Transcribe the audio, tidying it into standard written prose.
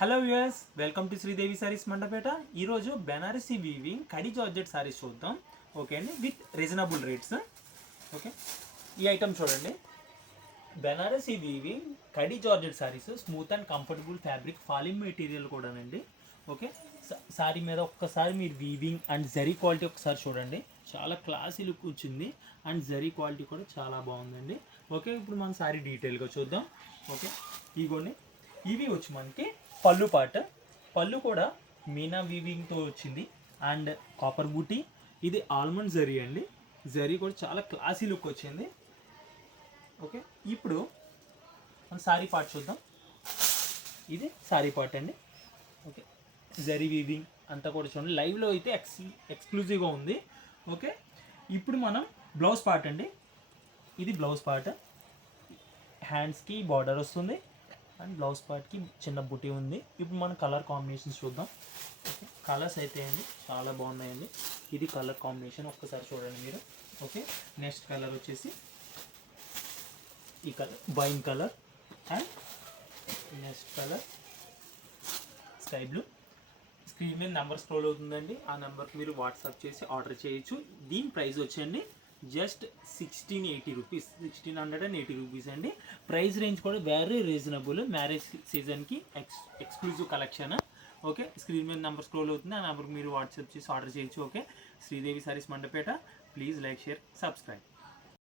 Hello viewers, welcome to Sridevi saris Mandapeta. ఈరోజు Banarasi weaving కడి georgette saris చూద్దాం. Okay అండి, విత్ రీజనబుల్ రేట్స్. ఓకే, ఈ ఐటమ్ చూడండి. Banarasi weaving kadhi georgette saris, smooth and comfortable fabric, falling material కూడానండి. Okay, sorry మీద ఒక్కసారి మీరు వీవింగ్ అండ్ జరీ క్వాలిటీ ఒకసారి చూడండి. చాలా క్లాసీ లుక్ వచ్చింది అండ్ జరీ క్వాలిటీ కూడా చాలా బాగుందండి. ఓకే, ఇప్పుడు మనం సారీ డీటెయిల్గా చూద్దాం. ఓకే, ఇగోండి, ఇవి వచ్చి మనకి పళ్ళు కూడా మీనా వీవింగ్తో వచ్చింది అండ్ కాపర్ బూటీ. ఇది ఆల్మండ్ జరీ అండి. జరీ కూడా చాలా క్లాసీ లుక్ వచ్చింది. ఓకే, ఇప్పుడు మన సారీ పార్ట్ చూద్దాం. ఇది సారీ పార్ట్ అండి. ఓకే, జరీ వీవింగ్ అంతా కూడా చూడండి. లైవ్లో అయితే ఎక్స్క్లూజివ్గా ఉంది. ఓకే, ఇప్పుడు మనం బ్లౌజ్ పార్ట్ అండి. ఇది బ్లౌజ్ పార్ట్. హ్యాండ్స్కి బార్డర్ వస్తుంది అండ్ బ్లౌజ్ పార్ట్కి చిన్న బుటీ ఉంది. ఇప్పుడు మనం కలర్ కాంబినేషన్స్ చూద్దాం. కలర్స్ అయితే అండి చాలా బాగున్నాయండి. ఇది కలర్ కాంబినేషన్ ఒక్కసారి చూడండి మీరు. ఓకే, నెక్స్ట్ కలర్ వచ్చేసి ఈ colour wine colour and next colour sky blue. Screen మీద నెంబర్ స్క్రోల్ అవుతుందండి, ఆ నెంబర్కి మీరు వాట్సాప్ చేసి ఆర్డర్ చేయొచ్చు. దీని ప్రైస్ వచ్చండి జస్ట్ 1680 రూపీస్, 1680 రూపీస్ అండి. ప్రైస్ రేంజ్ కూడా వెరీ రీజనబుల్. మ్యారేజ్ సీజన్కి ఎక్స్క్లూజివ్ కలెక్షన్. ఓకే, స్క్రీన్ మీద నెంబర్ స్క్రోల్ అవుతుంది, ఆ నెంబర్కి మీరు వాట్సాప్ చేసి ఆర్డర్ చేయొచ్చు. Okay, Sridevi saris Mandapeta. Please like, share, subscribe.